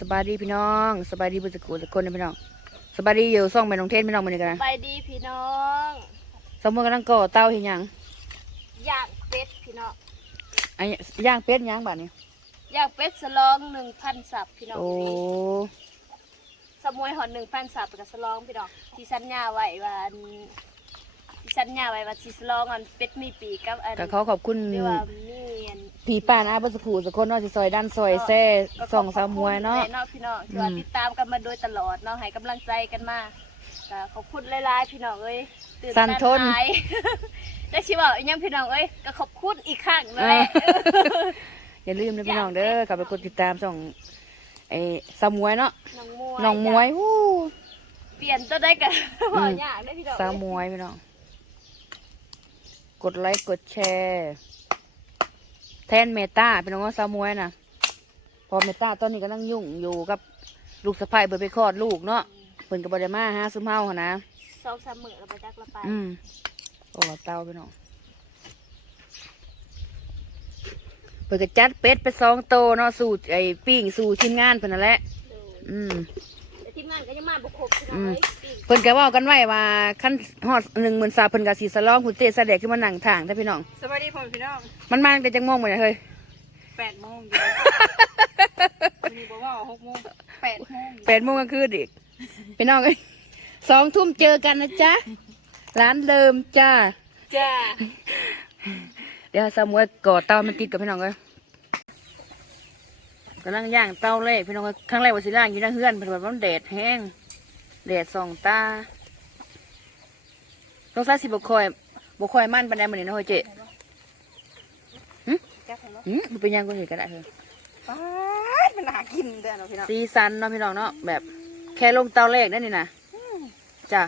สบายดีพี่น้องสบายดีบุษกุทุกคนนะพี่น้องสบายดีอยู่ซ่องแม่น้องเทนพี่น้องมันนี่กันนะไปดีพี่น้องสมมติกำลังก่อเตาเห็นยังย่างเป็ดพี่น้องไอ้ย่างเป็ดย่างบาดนี้ย่างเป็ดสลองหนึ่งพันสับพี่น้องโอ้สมวยหอนหนึ่งพันสับกับสลองพี่น้องที่สัญญาไว้ว่าอันที่สัญญาไว้ว่าสิสลองอันเป็ดมีปีกกับอันก็เขาขอบคุณเรียกว่ามี อันพี่ป้านะบุษกุทุกคนเนาะสิซอยด้านซอยแซ่ส่องสาวมวยเนาะแม่พี่น้องที่ว่าอืม ติดตามกันมาโดยตลอดเนาะให้กำลังใจกันมาก็ขอบคุณหลายๆพี่น้องเอ้ยตื่สันทน หลาย ได้ชิบอกอีกยังพี่น้องเอ้ยก็ขอบคุณอีกครั้งนั่นแหละอย่าลืมนะพี่น้องเด้อกลับไปกดติดตามส่องไอ้สาวมวยเนาะน้องมวยน้องมวยวู้ เปลี่ยนตัวได้กันบ่อยากได้พี่น้องสาวมวยพี่น้อง กดไลค์กดแชร์ แทนเมตาพี่น้องว่าสาวมวยนะพอเมตาตอนนี้ก็นั่งยุ่งอยู่กับลูกสะใภ้เบิดไปคลอดลูกเนาะเพิ่นก็บ่ได้มาหาซุมเฮาหั่นนะสองสามมื้อเราไปจักละไปอืมโอ้เตาพี่น้องเพิ่นก็จัดเป็ดไปสองโตเนาะสู่ไอ้ปิ้งสู่ทีมงานเพิ่นนั่นแหละอืม แต่ทีมงานก็ยังมาบ่ครบพี่น้องอืม เอ้ยปิ้งเพิ่นก็เว้ากันไว้ว่าคันฮอดหนึ่งหมื่นสาเพิ่นก็สิสลองคุณเต้แสดงขึ้นมานั่งทางแต่พี่น้อง สวัสดีพ่อแม่พี่น้อง มันมาตั้งแต่จังโมงมื้อนี้เฮ้ยแปดโมงอยู่วันนี้บอกว่าหกโมงแปดโมงอยู่แปดโมงกลางคืนอีกพี่น้องเอ้ยสองทุ่มเจอกันนะจ๊ะ ร้านเดิมจ้า จ้า เดี๋ยวสามวยก่อเตามันติดกับพี่น้องเลยกำลังย่างเตาเลยพี่น้องเอ้ยครั้งแรกว่าสิล่างอยู่ในเฮือนเพิ่นว่ามันแดดแห้ง แดดส่องตาต้องใส่สิบคอยบคอยมั่นปานใดมื้อนี้เนาะเฮ้ยเจ๊จ้าเถอะเนาะหืมมันเป็นหยังก็เห็นก็ได้เฮ้ยป๊าดมันหากินเด้อเนาะพี่น้องสีสันเนาะพี่น้องเนาะแบบ แค่ลงเตาแรกนั่นนี่นะจ้ะ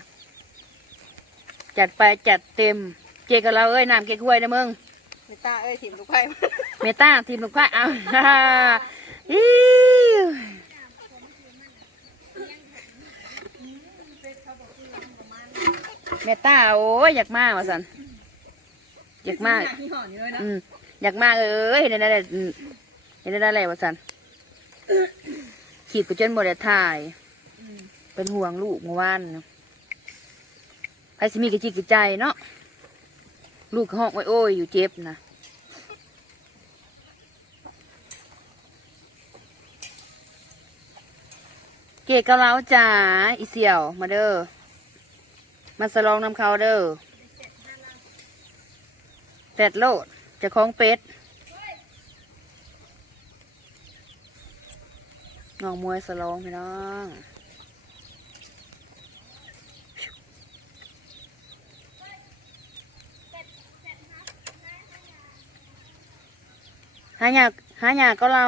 จัดไปจัดเต็ม เจกับเราเอ้ยน้ำเก๊กฮวยนะมึงมีตาเอ้ยถิ่มลูกไผ่เมตาทีมลูกค้าเอาอิ๊ว เมตาโอ้ยอยากมาว่ะสันอยากมาที่ห่อนี่เลยนะอืมอยากมาเอ้ยเห็นได้เลยเห็นได้เลยว่ะสันขีดกูจนหมดเลยถ่าย เป็นห่วงลูกเมื่อวานน่ะใครสิมีกระจิกกระใจเนาะลูกก็ห้องโอ้ยโอ้ยอยู่เจ็บนะเกะกะเล้าจ๋าอีเสี่ยวมาเด้อ มาสลองน้ำเขาเด้อแฟดโลดจะคล้าของเป็ดน้องมวยสลองพี่น้องหาหยาหาหยาก็เรา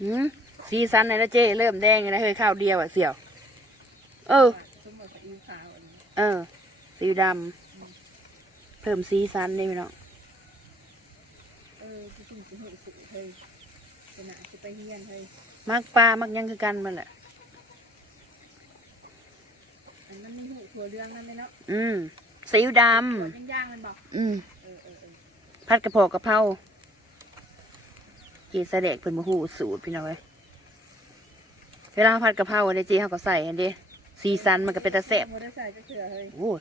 หืม สีสันในละเจ้เริ่มแดงเลยนะเฮ้ยข้าวเดียวอะเสี่ยว เออสมมติว่าอิวขาวอันนี้เออ สีดำเพิ่มสีสันนี่พี่น้องเออจะถึงจะหุ่นสุเฮ้ยจะหนาจะไปเฮียนเฮ้ยมักปลามักหยังคือกันมันแหละอันนั้นมีหูถั่วเรื่องนั่นเลยเนาะ อืมสีดถั่วย่างๆมันบอกำอืมเออเออเออพัดกระเพาะกระเพราเจแสดกเพิ่นมาหูสูตรพี่น้องเอ้ย เวลาพัดกระเพราเนี่ยเจเขาก็ใส่อันเดีสีสันมันก็เป็นตะแสบโมได้ใส่จะเถื่อเฮ้ยโอ้ย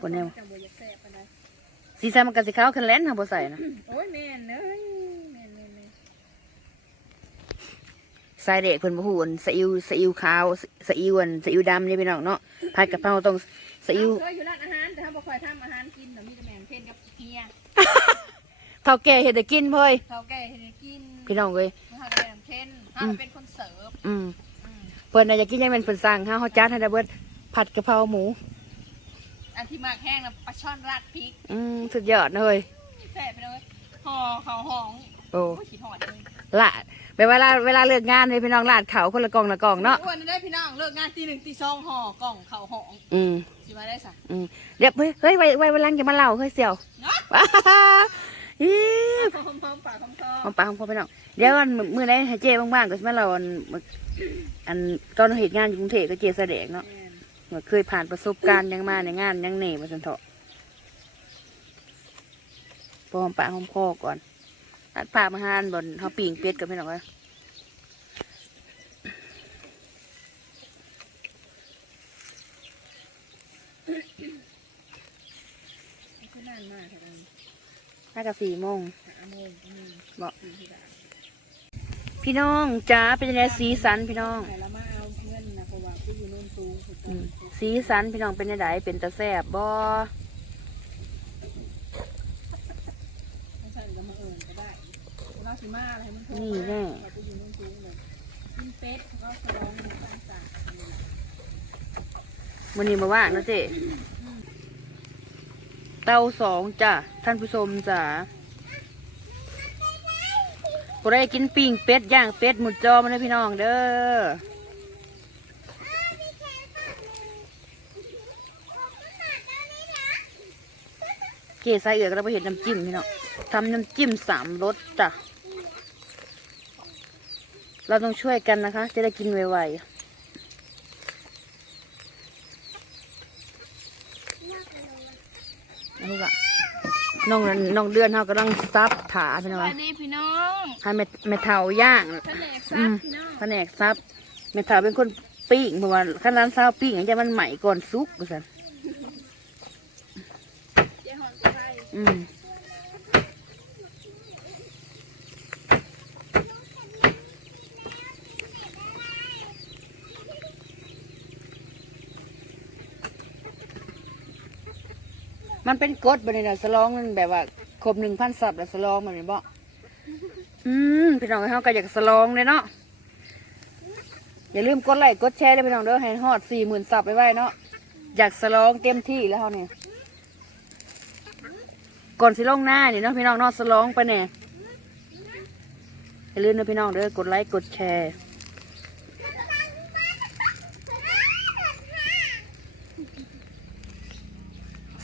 คนแนวจังบอยากแซ่บปานใดสีสันมันก็สิขาวขึ้นแล้นทำบ่ใส่นะโอ้ยแม่นเอ้ยแม่นแม่นแม่นใส่เด็กเพิ่นมาหูอันซีอิ๊วซีอิ๊วขาวซีอิ๊วอันซีอิ๊วดำนี่พี่น้องเนาะพัดกระเพราต้องซีอิ๊วเคยอยู่ร้านอาหารแต่ถ้าบ่ค่อยทำอาหารกินเดี๋ยวมีแต่แม่งเพ่นกับเฮียเท่าแก่เฮ็ดให้กินเพ่ยเขาแก่ให้ได้กินพี่น้องเว้ยเขาก็แม่งเพ่นเขาเป็นคนเสิร์ฟอืมอืมเพิ่นน่ะอยากกินหยังแม่นเพิ่นสั่งเฮาเฮาจัดให้ได้เบิดผัดกะเพราหมู อันที่มากแห้งนะปลาช่อนราดพริกอืมสุดยอดนะเฮ้ยแซ่บไปเลยห่อเขาวหองโอ้โอ้ยขี้หอดเลยละเวลาเวลาเลิกงานเลยพี่น้องลาดเขาคนละกล่องละกล่องเนาะอ้วนได้พี่น้องเลิกงานตีหนึ่งตีสองห่อกล่องเขาวหองอืมสิมาได้สักอืมเดี๋ยวเฮ้ยเฮ้ยไว้ไว้เวลาจะมาเล่าเฮ้ยเสี่ยวเนาะว้าอี พร้อมพร้อมปากพร้อมคอของปลาของพ่อพี่น้อง เดี๋ยววันมื้อไหนให้เจ้บ้างๆก็สิมาเล่าอันมื้ออันตอนเหตุงานอยู่กรุงเทพก็เจ้แสดงเนาะแม่นว่าเคยผ่านประสบการณ์หยังมาในงานหยังเหน่มาสันเถาะพอหอมปากหอมคอก่อนตัดผ้ามาหานบนเขาปีงเป็ดกับพี่น้องเลยมันก็นานมากค่ะน่าจะสี่โมงหาโมงก็มีบอกสี่ที่ด่า พี่น้องจ้าเป็นยังไงสีสันพี่น้องแต่ละมาเอาเงินนะเพราะว่าผู้อยู่นู่นปูถูกต้อืมสีสันพี่น้องเป็นยังไงเป็นตาแซบบ่เขาใส่ก็มาเอิญก็ได้เราสิมาอะไรมันโทรนี่แน่เขาผู้อยู่นู่นปูเลยมีเฟซเขาก็สลองในบ้านต่างวันนี้มาว่างนะเจ๊เตาสองจ้ะท่านผู้ชมจ้า ผู้ใดกินปิ้งเป็ดย่างเป็ดหมุดจอมาเลยพี่น้องเด้อเกใส่เอือกเราไปเห็นน้ำจิ้มพี่น้องทำน้ำจิ้มสามรสจ้ะเราต้องช่วยกันนะคะ จะได้กินไวๆอันนี้ก็ น้องน้องเดือนเขากำลังซับถาพี่น้องสวัสดีพี่น้องให้เม็ดเม็ดเทาย่างแผนกซัอืบมพี่น้องแผนกซับเม็ดเทาเป็นคนปิ้งเพราะว่าขั้นร้านซาวปิ้งอันจะมันใหม่ก่อนซุกกูสันเจ๊หอนกับไทยอืม มันเป็นกฎบนนี้นะสลองมันแบบว่าครบหนึ่งพันซับแล้วสลองมันนี่บ่อืมพี่น้องเขาก็อยากสลองเลยเนาะอย่าลืมกดไลค์กดแชร์ด้วยพี่น้องเด้อให้ฮอดสี่หมื่นซับไปไว้เนาะอยากสลองเต็มที่แล้วเขาเนี่ยก่อนสิลงหน้านี่เนาะพี่น้องเนาะสลองไปเนี่ยอย่าลืมนะพี่น้องเด้อกดไลค์กดแชร์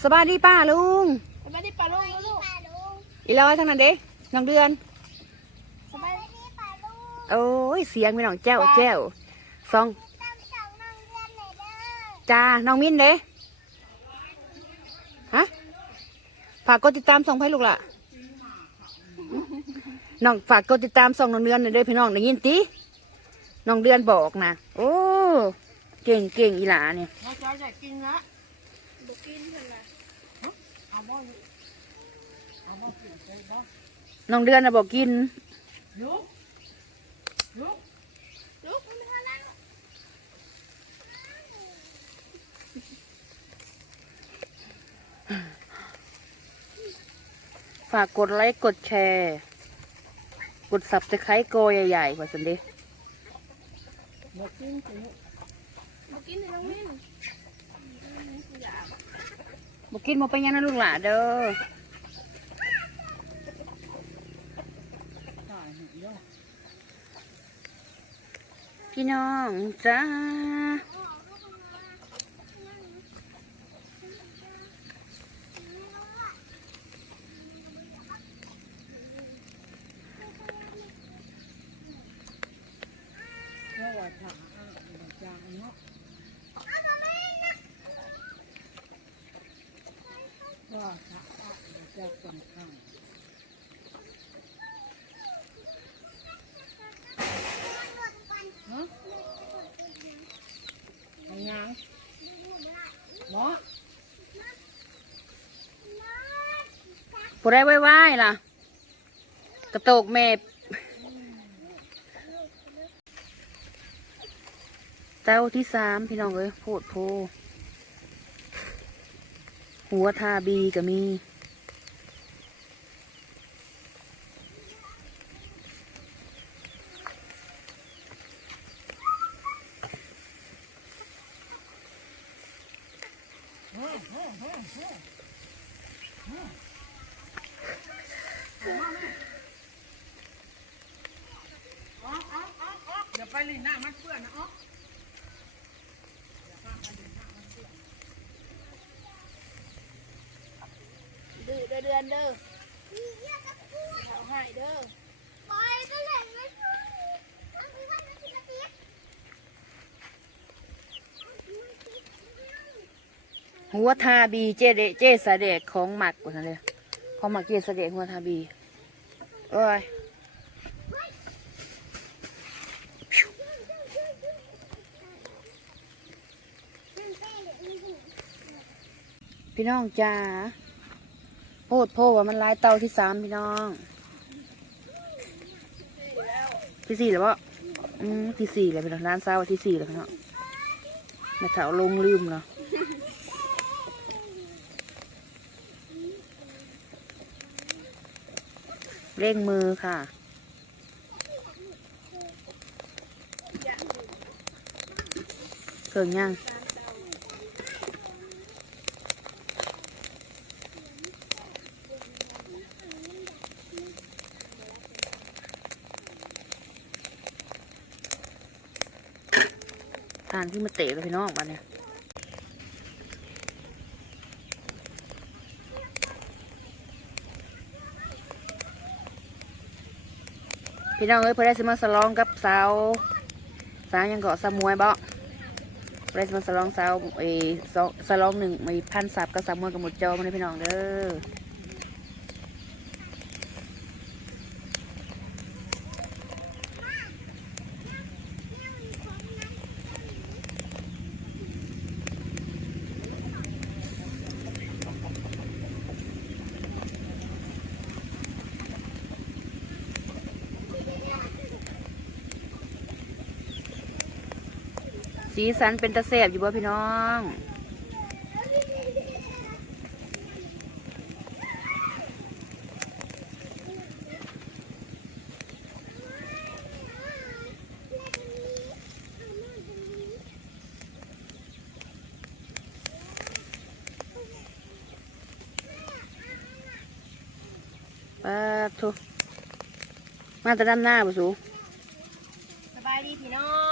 สบายดีป้าลุง สบายดีป่าลุงลูกอีร้อยทั้งนั้นเด้น้องเดือน สบายดีโอ้ยเสียงพี่น้องแจ้วแจ้วสองจ้า น้องมิ้นเด้ฮะ ฝากกดติดตามส่องให้ลูกล่ะ น้องฝากกดติดตามส่องน้องเดือนหน่อยเด้อพี่น้องได้ยินติน้องเดือนบอกนะโอ้ เก่งเก่งอีหลาเนี่ยเราจะอยากกินละบุกินเพิ่นล่ะ นใจบ่น้องเดือนนะบอกกินลุกลุกลูกมันไม่ทันแล้วฝากกดไลค์กดแชร์ กดสับสไครต์โกยใหญ่ๆกว่าสันเด้บ่กินสิบุกินในน้องมิ้นอยาก บอกกินมาไปยังนะลูกหลานเด้อตายหิเด้อพี่น้องจ้า เพราะว่าถ้าอ่างมันจางเนาะว่าถ้าอ่างมันจะสำคัญฮะไอ้ยังเนาะ ผู้ได้ไหว้ๆล่ะ กระโตกแม่เต้าที่สามพี่น้องเอ้ยโพดโพหัวทาบีก็มี อย่าไปลินหน้ามันเปื้อนนะอ๋อดื้อเด้อเดือนเด้อเอาให้เด้อเหัวทาบีเจเดเจสเดกของหมักกว่านั้นเลยของหมักเจสเดกหัวทาบีโอ้ยพี่น้องจ้าโพดโพว่ามันลายเตาที่สามพี่น้องที่สี่แล้วปะอืมที่สี่เลยพี่น้องร้านเช้าที่สี่เลยพี่น้องแม่เถาลงลืมเนาะ เร่งมือค่ะ เกิงยังทานที่มาเตะกับพี่น้องมาเนี่ย พี่น้องเอ้ยเพื่อได้สมาสลองกับสาวสาวยังเกาะสมวยบ่เพื่อได้สมาสลองสาวเอสองสลองหนึ่งมีพันสับกับสมวยกับหมดจอมาเลยพี่น้องเด้อ สีสันเป็นตะแสบอยู่บ่พี่น้องปาทุมาแต่ดำหน้าบ่สูสบายดีพี่น้อง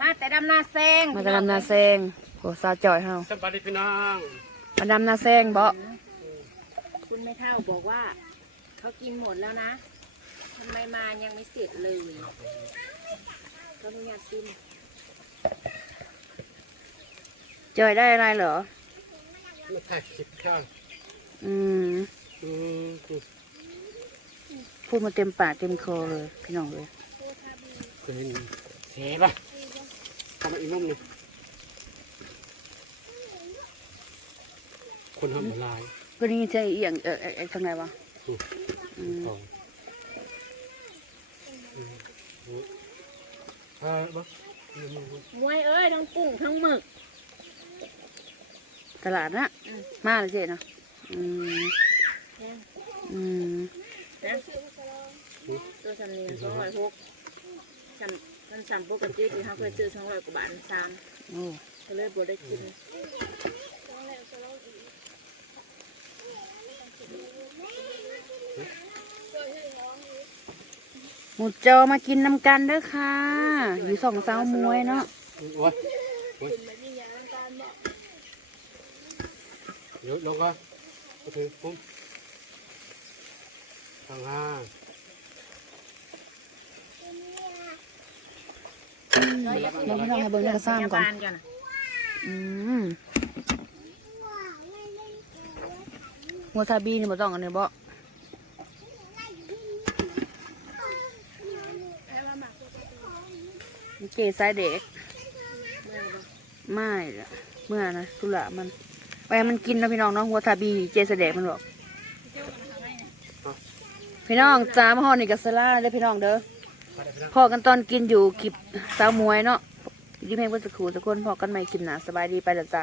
มาแต่ดำนาแซงมาแต่ดำหน้าแซงโหสาวจอยเฮาสวัสดีพี่น้องมาดำหน้าแซงบ่คุณแม่เท่าบอกว่า เขากินหมดแล้วนะทำไมมายังไม่เสร็จเลยก็ไม่อยากกินจอยได้อะไรเหรอมาถ่ายคลิปข้าวอืมอืมพูดมาเต็มปากเต็มคอเลย พี่น้องเลยคุณเห็น เสียป่ะทำมาอีกมุมหนึงคนทำละลายก็นี่ใช่อีอย่างเออเออเออทางไหนวะอืมทองอืมอืมเอ่าบ่อืมอืมอืมมวยเอ้ยทั้งกุ้งทั้งหมึก ตลาดนะมาเลยเจ๊เนาะอืมอืมนะตัวสำเนียงสองร้อยหกสำ มันสำปกติที่เขาเคยซื้อสองร้อยกว่าบาทสามโอ้ก็เลยบ่ได้กินหมูจอมากินน้ำกันเด้อค่ะ อยู่สองสาวมวยเนาะโอ้ยโอ้ยเดี๋ยวลงก็โอเคปุ๊บทางห้า เราไม่ต้องให้เบิ้งในกระซ้ำก่อน อืมหัวซาบีนี่บ่ต้องอันนี้บ่เจสายเด็ก ไม่ละเมื่อนะตุละมันไปให้มันกินนะพี่น้องเนาะหัวทาบีเจสเด็กมันบอกพี่น้องจ้ามาห่อนี่กับสลาเด้อพี่น้องเด้อ พอกันตอนกินอยู่คลิปสาวมวยเนาะอยิ้มให้เพื่อนสักครู่สักคนพอกันใหม่คลิปหนาสบายดีไปแล้วจ้า